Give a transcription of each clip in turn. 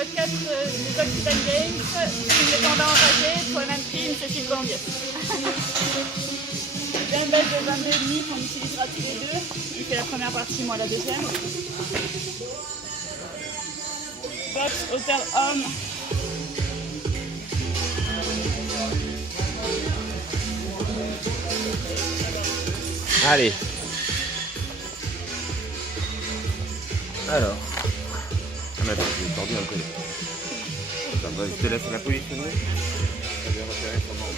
podcast des Occitane Games, team les Pandas enragés, toi-même team Cécile Gambier. J'ai une baisse de 22,5 qu'on utilisera tous les deux. Il fait la première partie, moi la deuxième. Box, hauteur homme. Allez. Alors. Ah mais attends, je vais tordu un peu. Attends, bah, je te laisse la positionner. Je vais repérer comment.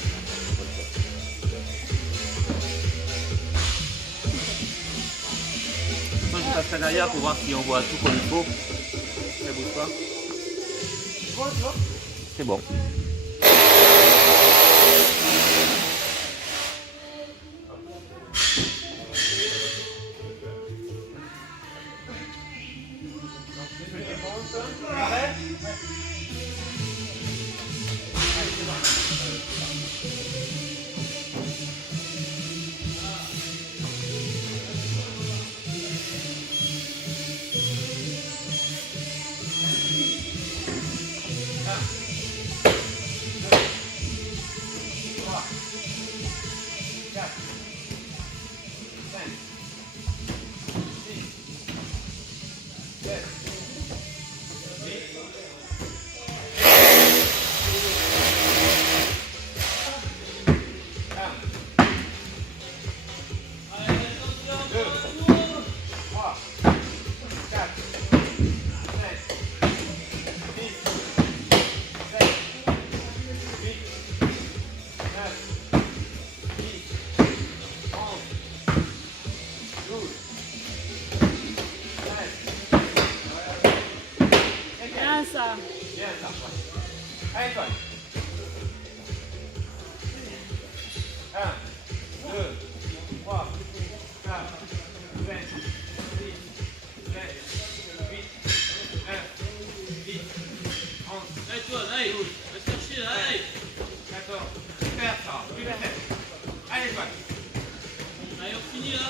Moi je passe derrière pour voir si on voit tout comme il faut. Ça bouge pas. C'est bon. Ça. Bien ça. Allez, toi. 1, 2, 3, 4, 5, 6, 7, 8, 9, 10, 11. Allez toi, allez, va chercher, allez. 14. Super ça. Plus la tête. Allez, toi. Allez, on finit là.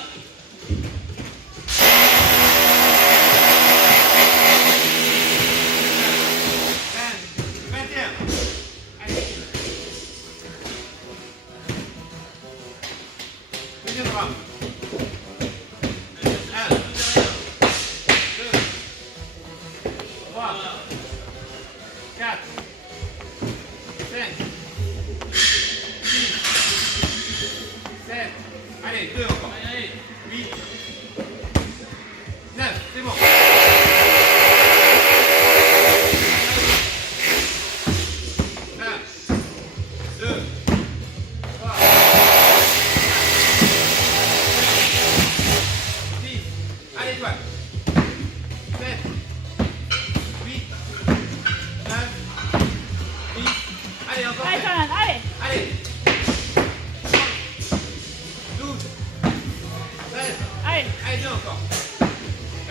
2 encore. Allez, 8, 9, c'est bon. 1, 2, 3, 6, allez toi. 7, 8, 9, 10, allez encore. Allez, quand même, allez. Allez. Allez. Allez, 2 encore.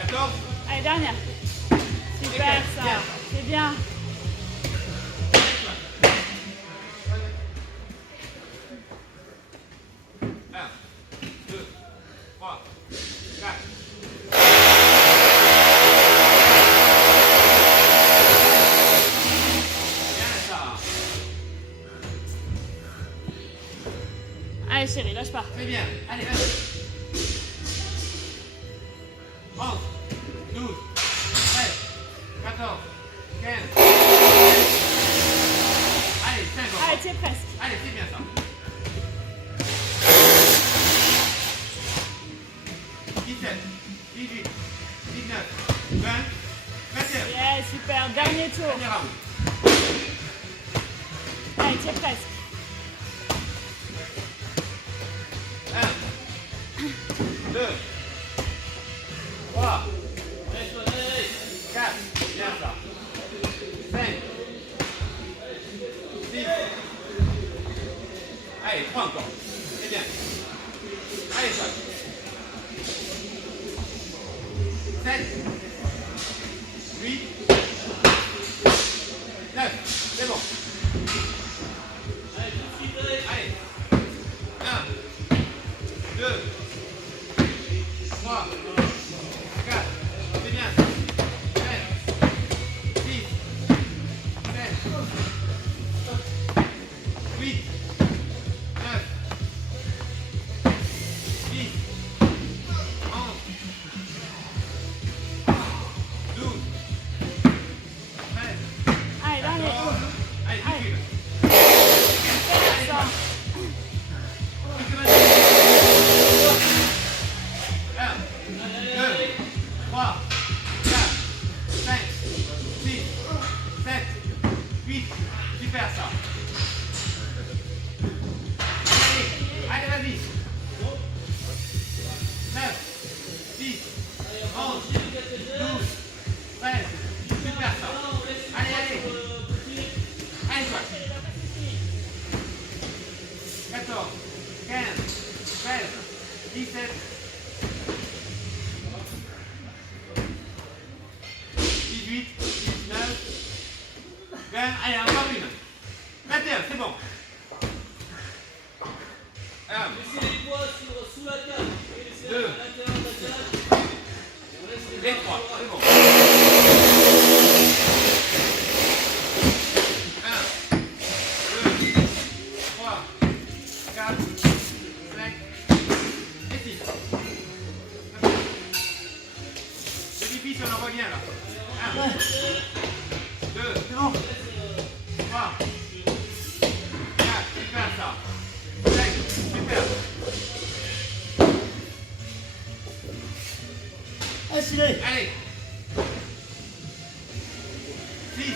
14. Allez, dernière. Super ça. C'est bien. Un, 2, 3, 4. Bien ça. Allez chérie, lâche pas. Très bien. Allez, allez. 11, 12, 13, 14, 15. Allez, 5 encore. Allez, tiens presque. Allez, c'est bien ça. 17, 18, 19, 20, 21. Yeah, super. Dernier tour. Dernier round. Allez, tiens presque. 1, 2, 3, 4, bien ça. 5, 6, allez, 3 encore. C'est bien. Allez, ça. 7, 8, 9, c'est bon. Allez. 1, 2, 3, 4, 18, 19. 20, allez, encore une. 21, c'est bon. 1, Laissez les poids sous la table. Et laissez à l'intérieur de la table. Et on laisse les et bras 3, droits. c'est bon. 1, 2, 3, 4, 5 et 6. C'est difficile, on en revient là. 1, 2, 3, 4, super ça. 5, super. Allez. 6,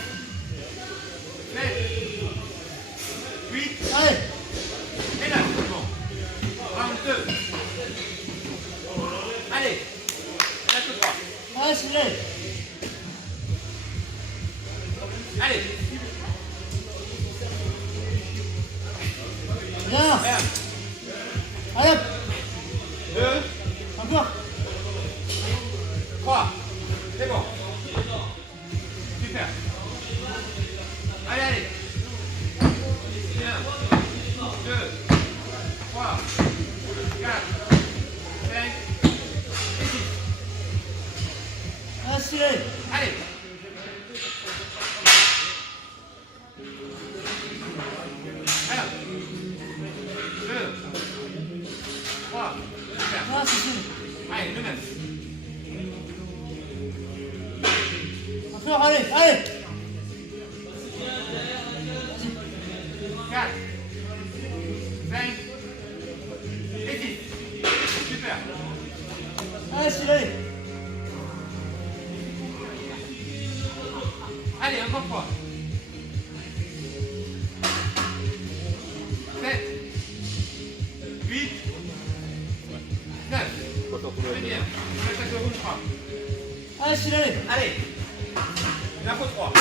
7, 8, Allez, et 9, c'est bon. Round 2. Allez. Il reste 3. allez, Allez. bien, 1, allez, 2, encore, 3. C'est bon. Super. Allez, allez. 1, 2, 3, 4, 5 et 6. allez, Allez. 1, 2, 3. Super. ah, c'est fini. Allez, le même. Encore, allez, allez, 4, 5 et 6. Super. allez, Allez, encore 3. 7, 8, 9. Très bien. On attaque le round 3. allez, Allez. Il en faut 3.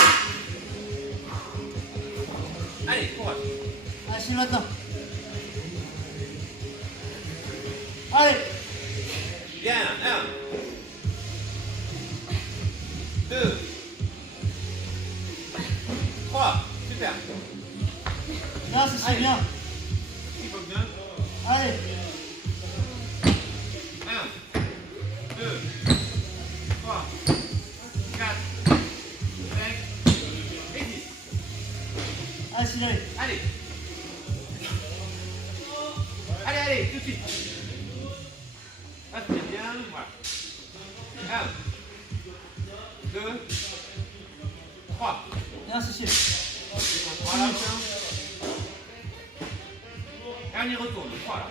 Allez, courage. allez, maintenant. Allez, Bien. 1, 2, 3. Super. bien, c'est bien. Il faut bien. Allez, 1, 2, 3, 4, 5 et 6. allez, Allez. Allez, allez, tout de suite. Ah, c'est bien. Voilà. 1, 2, 3. bien, c'est Voilà. Et on y retourne. Voilà.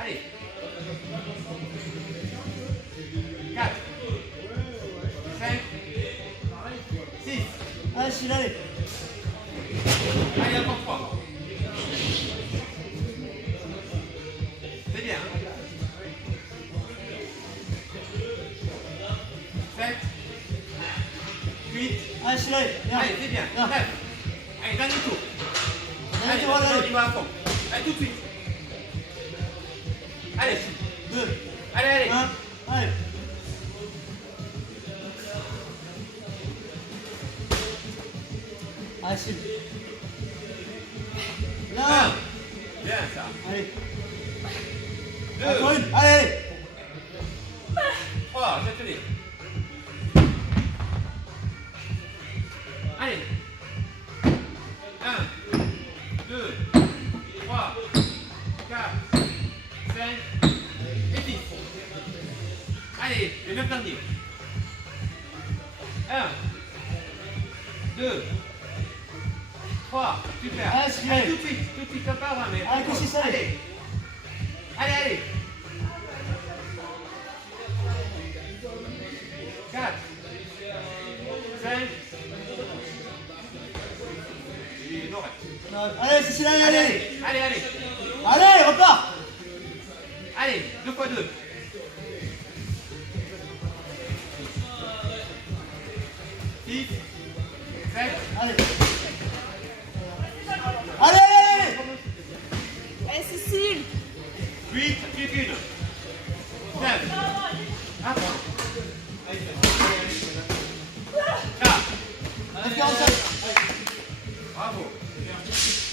Allez. 4, 5, 6. allez, Allez, encore 3. C'est bien. 7, 8. allez, bien. Allez, c'est bien. Bien. 9. Allez, dernier tour. Dernier Allez, tour, maintenant, allez. on y va à fond. Allez, tout de suite. Allez. 2, Allez, allez. 1, allez. Allez, c'est bien. 1. Bien ça. Allez, 2. encore une, allez, 3. J'ai tenu. Allez. 1, 2, 3, 4, 5 et 10. Allez, les 9 derniers. 1, 2, 3, super. Allez, Allez, tout de suite, ça part, hein, mais. Allez, que c'est ça, Allez. Allez, allez. 4, 5, et non, reste. allez, c'est allez, Allez, allez, allez, allez. allez, repars. Allez, 2 fois 2. 6, 7, Allez. Allez, allez, Eh, Cécile 8, plus qu'une. 9. Ah, bon. F45. Bravo.